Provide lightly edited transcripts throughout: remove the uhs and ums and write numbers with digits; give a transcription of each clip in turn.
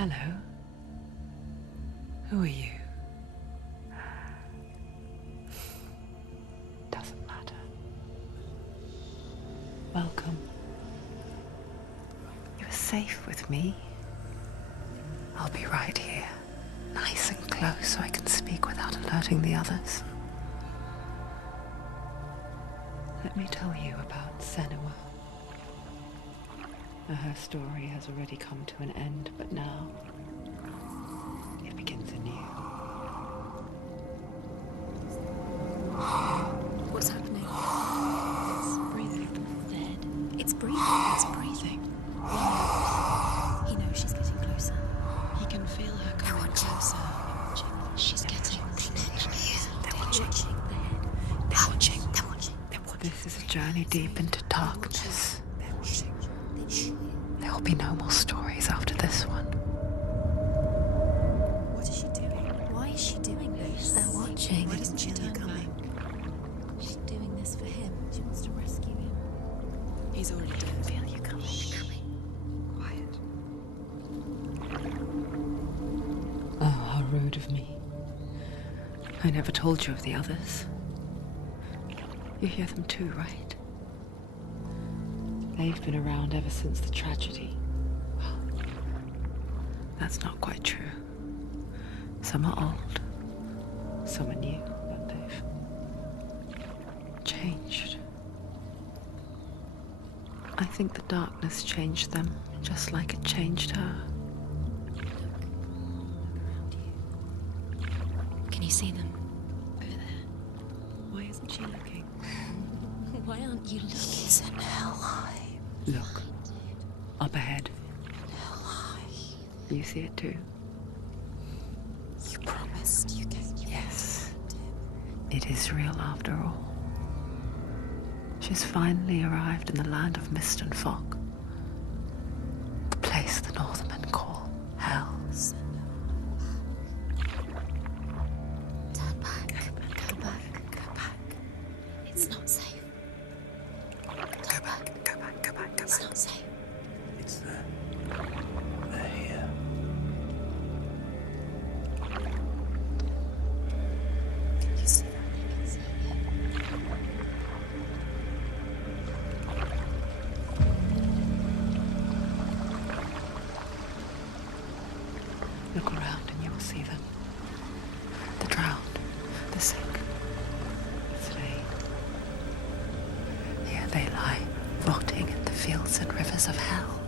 Hello. Who are you? Doesn't matter. Welcome. You're safe with me. I'll be right here, nice and close so I can speak without alerting the others. Let me tell you about Senua. Her story has already come to an end, but now it begins anew. What's happening? It's breathing. Dead. It's breathing. It's breathing. He knows she's getting closer. He can feel her coming closer. She's getting closer. They're watching. They're watching. They're watching. They're watching. This is a journey deep into darkness. They're watching. There will be no more stories after this one. What is she doing? Why is she doing this? They're watching. Why doesn't she turn back? She's doing this for him. She wants to rescue him. He's already dead. Feel you coming. Quiet. Oh, how rude of me. I never told you of the others. You hear them too, right? They've been around ever since the tragedy. Well, that's not quite true. Some are old, some are new, but they've changed. I think the darkness changed them, just like it changed her. Can you see them? Over there. Why isn't she looking? Why aren't you looking? He's in hell high. Look, up ahead. Hell high. You see it too? You promised you get Yes. It is real after all. She's finally arrived in the land of mist and fog. The place the Northmen call hell. Turn back. Go back. Go back. It's not safe. Go back. Go back. Go back. Go It's back. not safe. It's there. They're here. Can you see them? Look around and you will see them. The drowned, the sick, the slain. Here they lie, rotting in the fields and rivers of hell.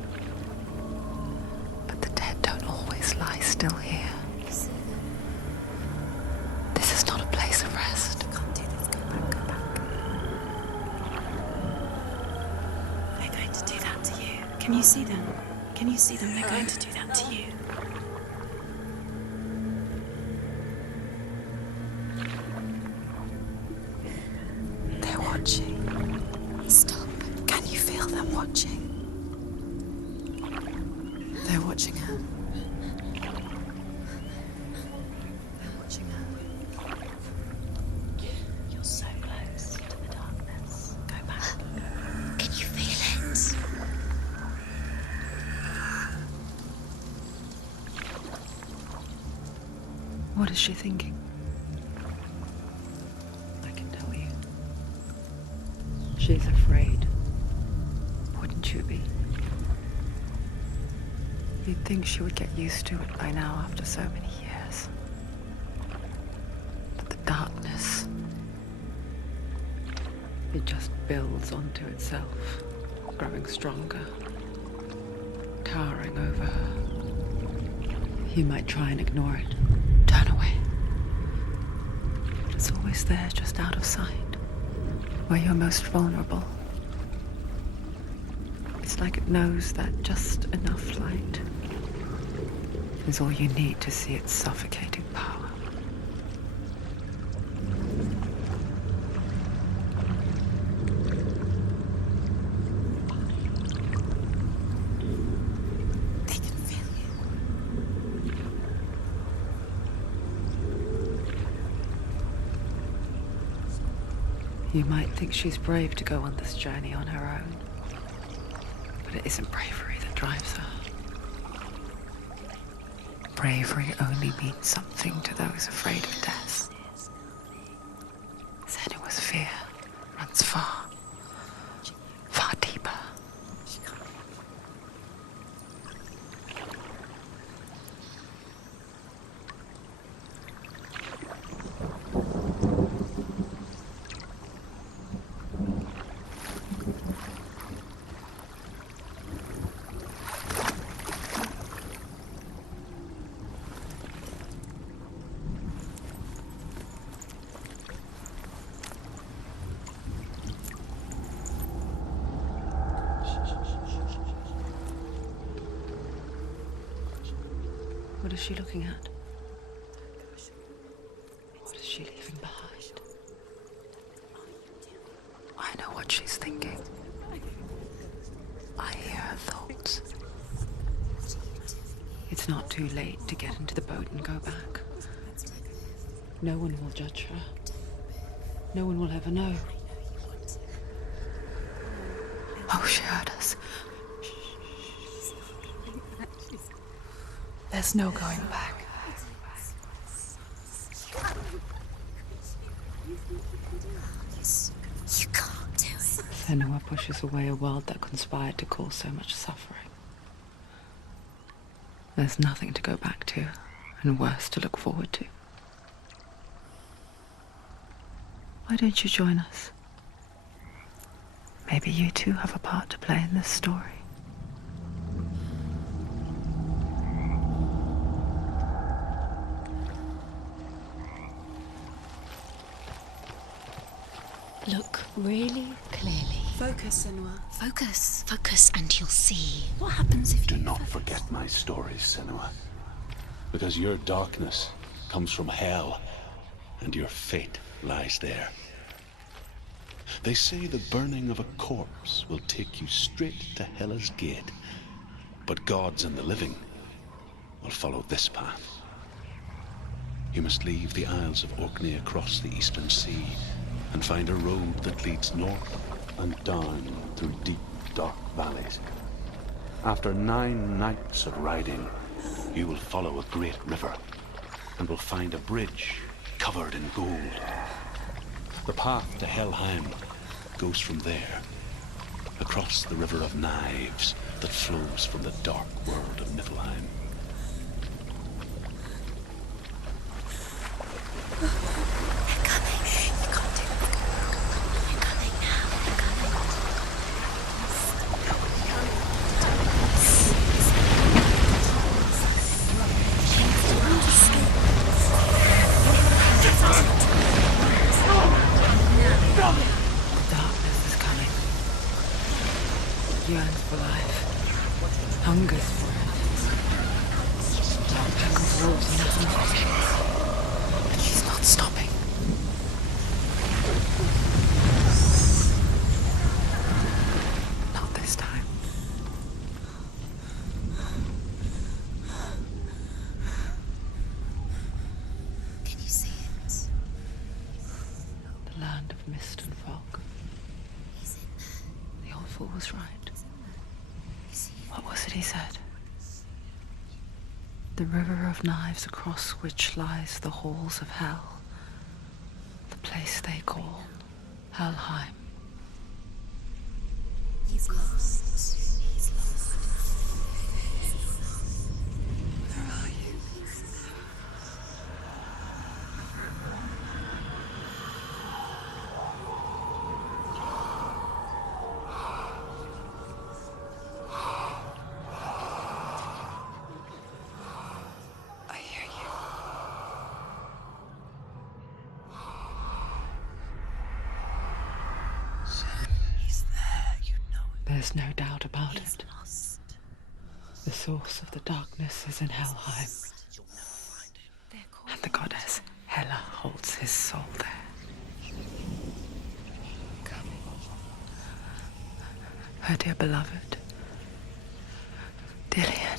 But the dead don't always lie still here. This is not a place of rest. Can't do this. Go back. Go back. They're going to do that to you. Can you see them? Can you see them? They're going to do that to you. They're watching. Stop. Can you feel them watching? They're watching her. They're watching her. You're so close to the darkness. Go back. Can you feel it? What is she thinking? I can tell you. She's afraid. Wouldn't you be? You'd think she would get used to it by now after so many years. But the darkness, it just builds onto itself, growing stronger, towering over her. You might try and ignore it. Turn away. It's always there, just out of sight, where you're most vulnerable. It's like it knows that just enough light is all you need to see its suffocating power. They can feel you. You might think she's brave to go on this journey on her own, but it isn't bravery that drives her. bravery only means something to those afraid of death. Senua's fear runs far, far deeper. What is she looking at? What is she leaving behind? I know what she's thinking. I hear her thoughts. It's not too late to get into the boat and go back. No one will judge her. No one will ever know. Oh, she heard us. There's no going back. You can't do it. Senua pushes away a world that conspired to cause so much suffering. There's nothing to go back to, and worse to look forward to. Why don't you join us? Maybe you too have a part to play in this story. Look really clearly. Focus, Senua. Focus. Focus and you'll see. What happens if Do you not focus? forget my stories, Senua. Because your darkness comes from hell, and your fate lies there. They say the burning of a corpse will take you straight to Hela's gate, but gods and the living will follow this path. You must leave the Isles of Orkney across the eastern sea and find a road that leads north and down through deep, dark valleys. After 9 nights of riding, you will follow a great river and will find a bridge covered in gold. The path to Helheim goes from there, across the River of Knives that flows from the dark world of Niflheim. They're coming. You can't do it. They're coming now. They're coming. The darkness is coming. It yearns for life, hungers for it. Dark pack wolves in the hunt. But she's not stopping. Not this time. Can you see it? The land of mist and fog. He's in there. The old fool was right. Is he? What was it he said? The river of knives across which lies the halls of hell. The place they call Helheim. He's lost. He's lost. Where are you? I hear you. He's there, you know it. There's no doubt about He's it. lost. The source of the darkness is in Helheim, They're calling. and the goddess Hela holds his soul there. Her dear beloved, Dillian.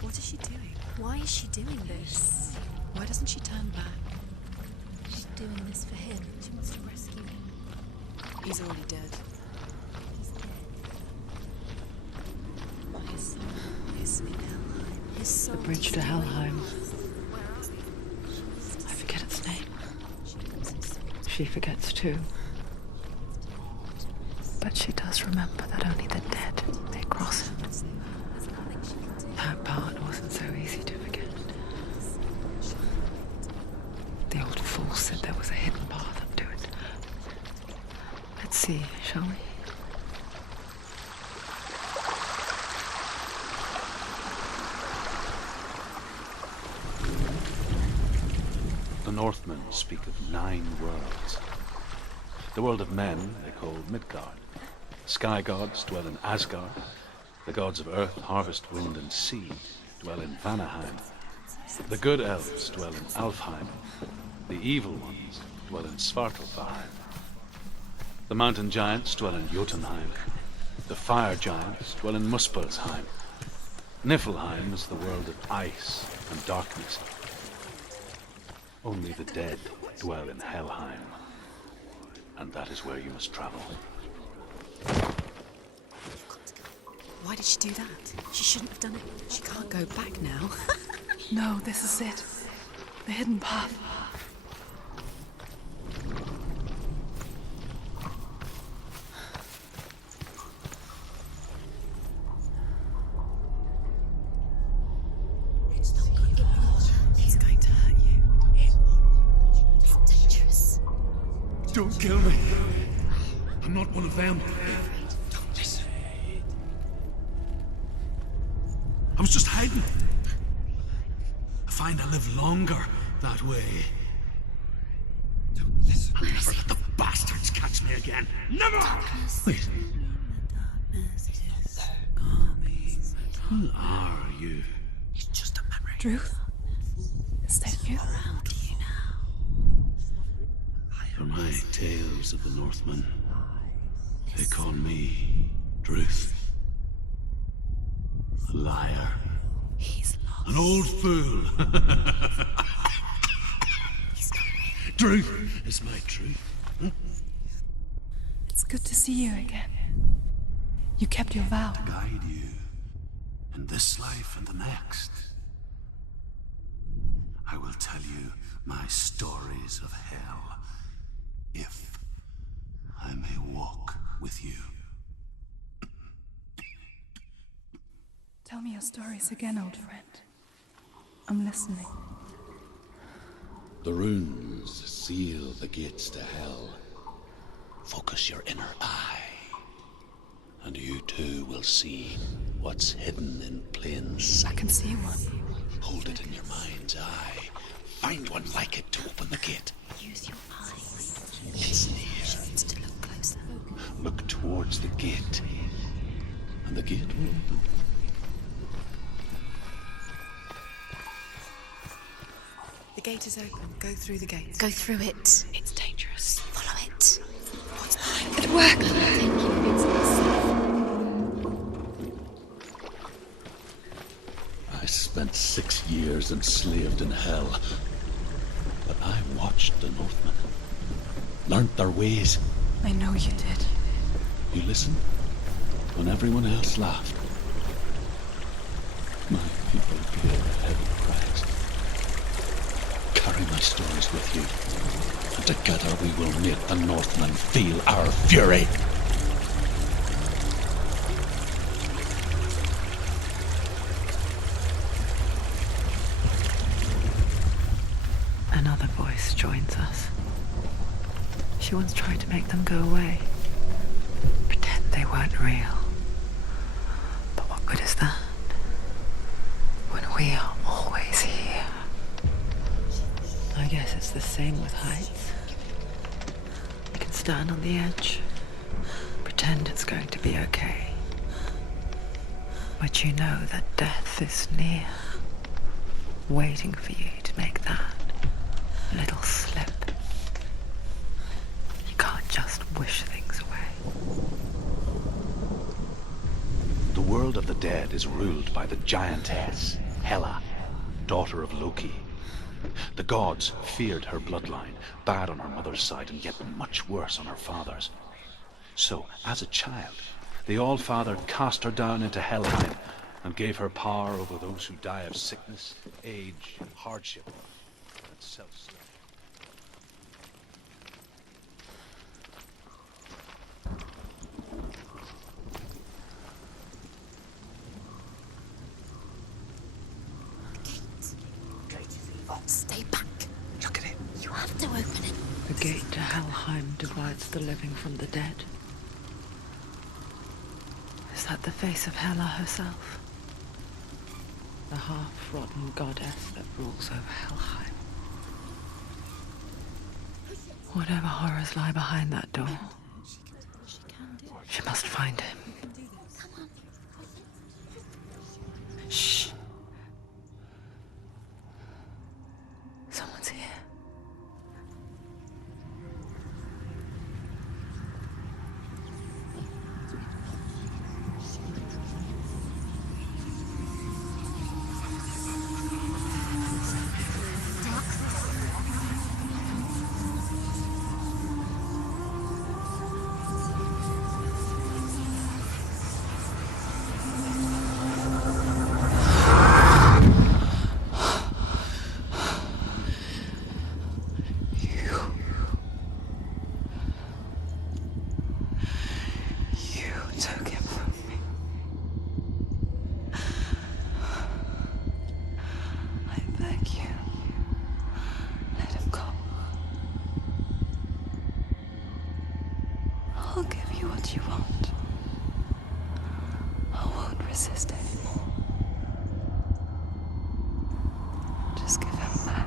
What is she doing? Why is she doing this? Why doesn't she turn back? She's doing this for him. She wants to rescue him. He's already dead. The bridge to Helheim. I forget its name. She forgets too. But she does remember that only the dead may cross it. That part wasn't so easy to forget. The old fool said there was a hidden path up to it. Let's see, shall we? The Northmen speak of 9 worlds. The world of men they call Midgard. Sky gods dwell in Asgard. The gods of earth, harvest, wind, and sea dwell in Vanaheim. The good elves dwell in Alfheim. The evil ones dwell in Svartalfheim. The mountain giants dwell in Jotunheim. The fire giants dwell in Muspelheim. Niflheim is the world of ice and darkness. Only the dead dwell in Helheim. And that is where you must travel. Why did she do that? She shouldn't have done it. She can't go back now. No, this is it. The hidden path. It's not good. It's going to hurt you. It's dangerous. Don't kill me. I'm not one of them. Don't listen. I was just hiding. I find I live longer that way. Don't listen. I'll never let the bastards catch me again. Never! Wait. Who are you? It's just a memory. Druth? Is that you? Around you now. For my tales of the Northmen, they call me Druth. A liar. He's lost. An old fool. He's not ready. Truth is my truth. It's good to see you again. You kept your vow. Guide you in this life and the next. I will tell you my stories of hell, if I may walk with you. Tell me your stories again, old friend. I'm listening. The runes seal the gates to hell. Focus your inner eye, and you too will see what's hidden in plain I sight. can see one. Hold it in your mind's eye. Find one like it to open the gate. Use your eyes. It's near. She needs to look closer. Look towards the gate, and the gate will open. The gate is open. Go through the gate. Go through it. It's dangerous. Follow it. What's behind It worked. Thank you. It's I spent 6 years enslaved in hell, but I watched the Northmen, learnt their ways. I know you did. You listened when everyone else laughed. My people paid a heavy price. Carry my stories with you, and together we will make the Northmen feel our fury. Another voice joins us. She once tried to make them go away. Pretend they weren't real. But what good is that? When we are always here. I guess it's the same with heights. You can stand on the edge, pretend it's going to be okay. But you know that death is near, waiting for you to make that little slip. You can't just wish things away. The world of the dead is ruled by the giantess, Hela, daughter of Loki. The gods feared her bloodline, bad on her mother's side and yet much worse on her father's. So, as a child, the All-Father cast her down into Helheim and gave her power over those who die of sickness, age, hardship, and self-slaughter. Stay back. Look at it. You have to open it. The gate to Helheim divides the living from the dead. Is that the face of Hela herself? The half-rotten goddess that rules over Helheim. Whatever horrors lie behind that door, she must find him. Shh. Someone's here. Took him from me. I beg you, let him go. I'll give you what you want. I won't resist anymore. Just give him back.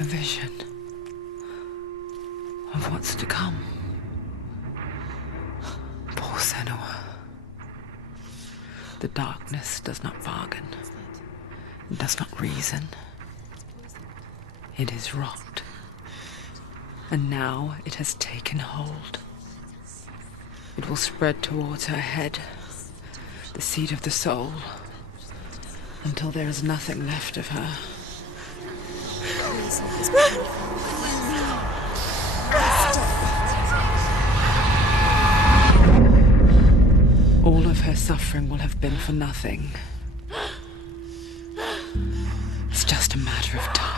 A vision of what's to come. Poor Senua. The darkness does not bargain. It does not reason. It is wrought. And now it has taken hold. It will spread towards her head, the seat of the soul, until there is nothing left of her. all of her suffering will have been for nothing. It's just a matter of time.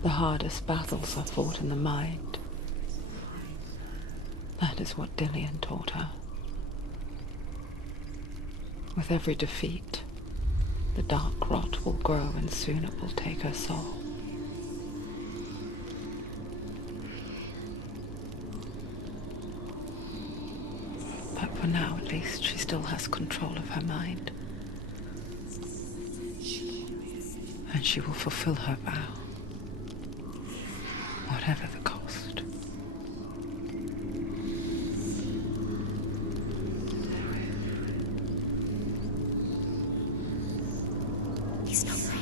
The hardest battles are fought in the mind. That is what Dillian taught her. With every defeat, the dark rot will grow and soon it will take her soul. But for now, at least, she still has control of her mind. And she will fulfill her vow. Whatever the cost. He's not there.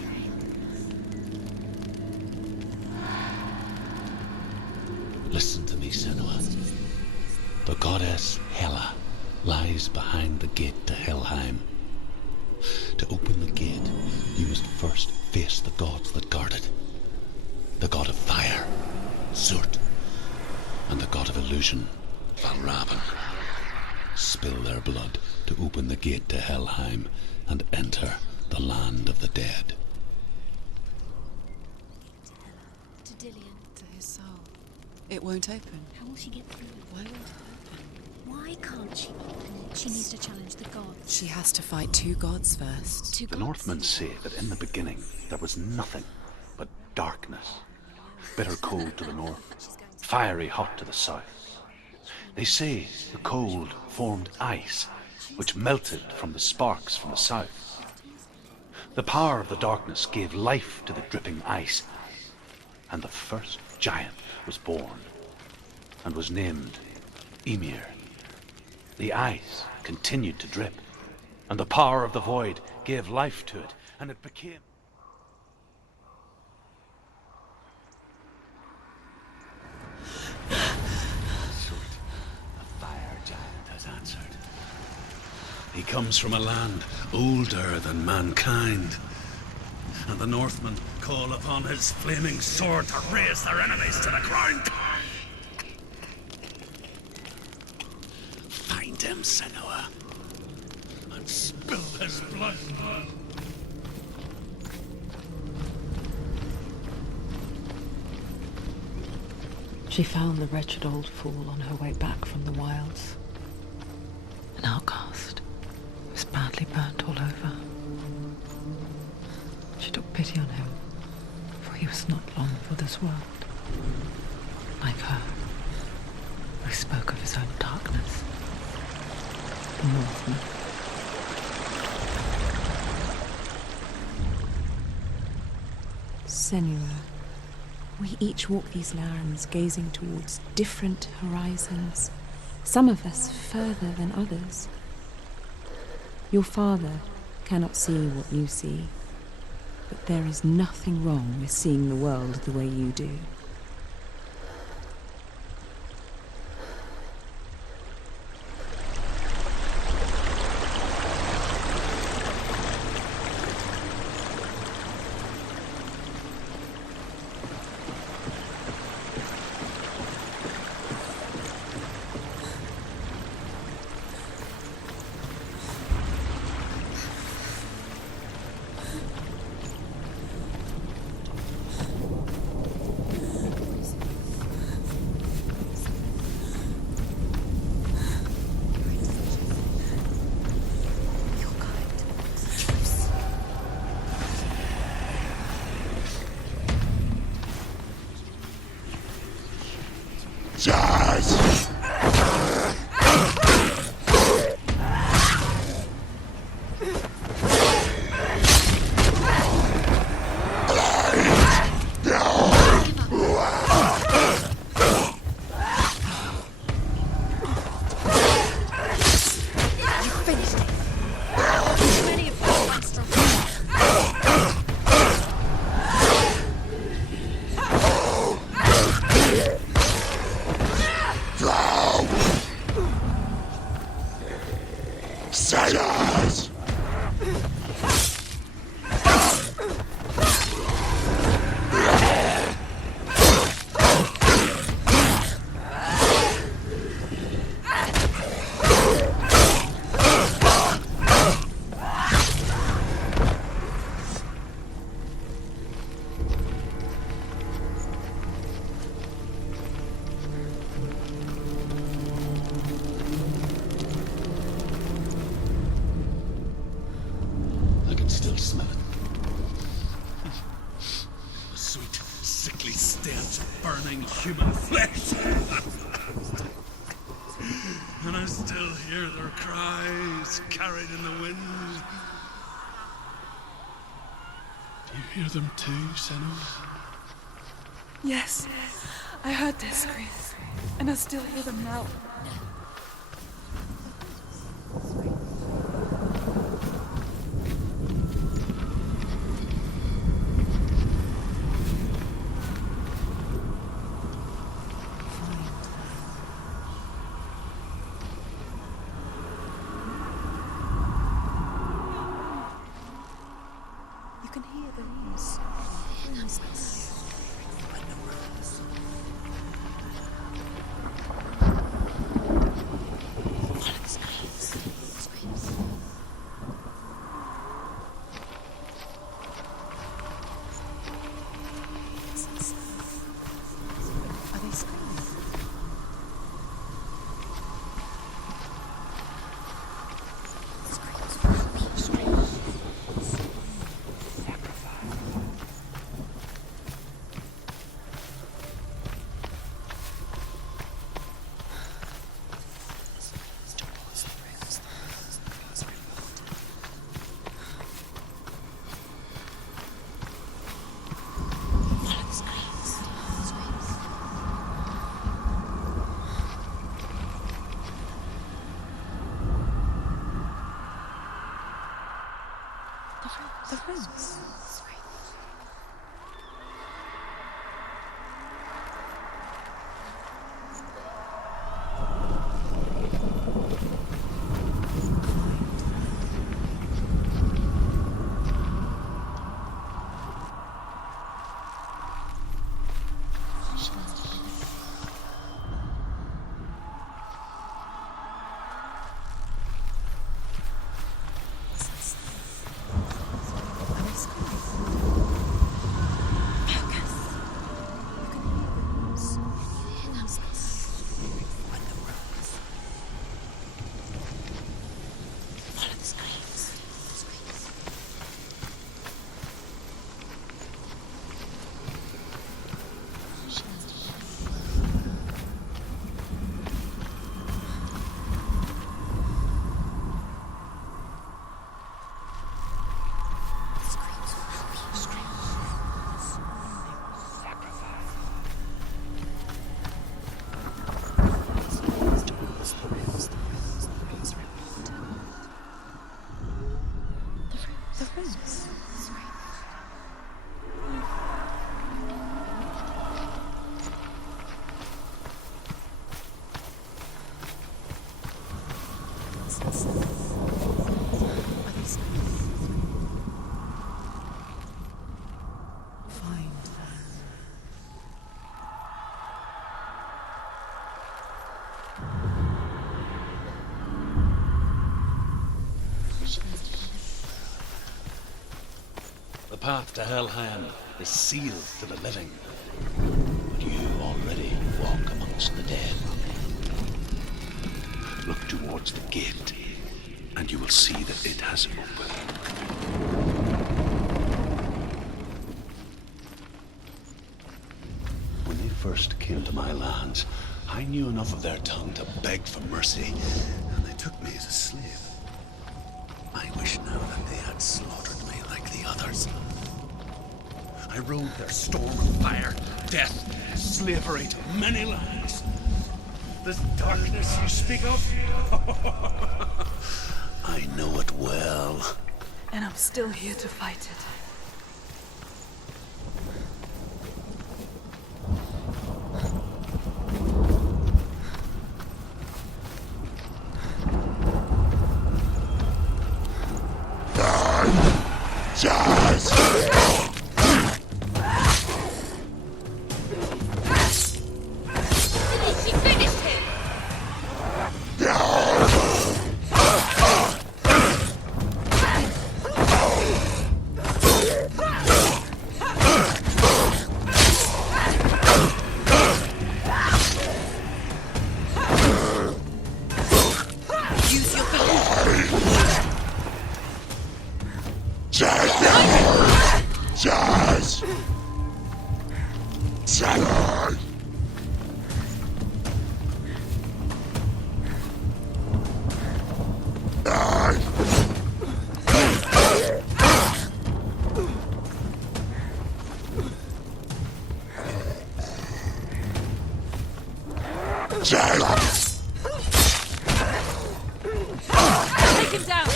Listen to me, Senua. The goddess Hela lies behind the gate to Helheim. To open the gate, you must first face the gods that guard it. The god of fire, Zurt, and the god of illusion, Valravan. Spill their blood to open the gate to Helheim and enter the land of the dead. To Dillian. To his soul. It won't open. How will she get through? Why won't it open? Why can't she open it? She needs to challenge the gods. She has to fight two gods first. Two The gods. Northmen say that in the beginning there was nothing but darkness. Bitter cold to the north, fiery hot to the south. They say the cold formed ice, which melted from the sparks from the south. The power of the darkness gave life to the dripping ice, and the first giant was born, and was named Ymir. The ice continued to drip, and the power of the void gave life to it, and it became... Answered. He comes from a land older than mankind, and the Northmen call upon his flaming sword to raze their enemies to the ground. Find him, Senua, and spill his blood. She found the wretched old fool on her way back from the wilds. An outcast, who was badly burnt all over. She took pity on him, for he was not long for this world. Like her, who spoke of his own darkness. The Northman. Senua, we each walk these lands gazing towards different horizons. Some of us further than others. Your father cannot see what you see, but there is nothing wrong with seeing the world the way you do. burning human flesh. And I still hear their cries carried in the wind. Do you hear them too, Senua? Yes, I heard their screams, and I still hear them now. You can hear the runes. Are they screaming? The runes. The path to Helheim is sealed to the living, but you already walk amongst the dead. Look towards the gate, and you will see that it has opened. When they first came to my lands, I knew enough of their tongue to beg for mercy, and they took me as a slave. I wish now that they had slaughtered me like the others. I rode their storm of fire, death, slavery to many lands. This darkness you speak of, I know it well. And I'm still here to fight it. Take him down!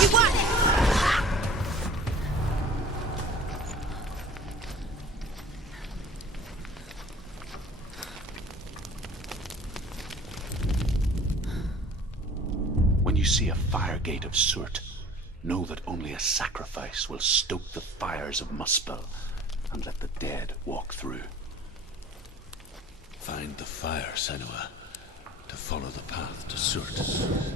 You won! When you see a fire gate of soot, know that only a sacrifice will stoke the fires of Muspel and let the dead walk through. Find the fire, Senua, to follow the path to Surt.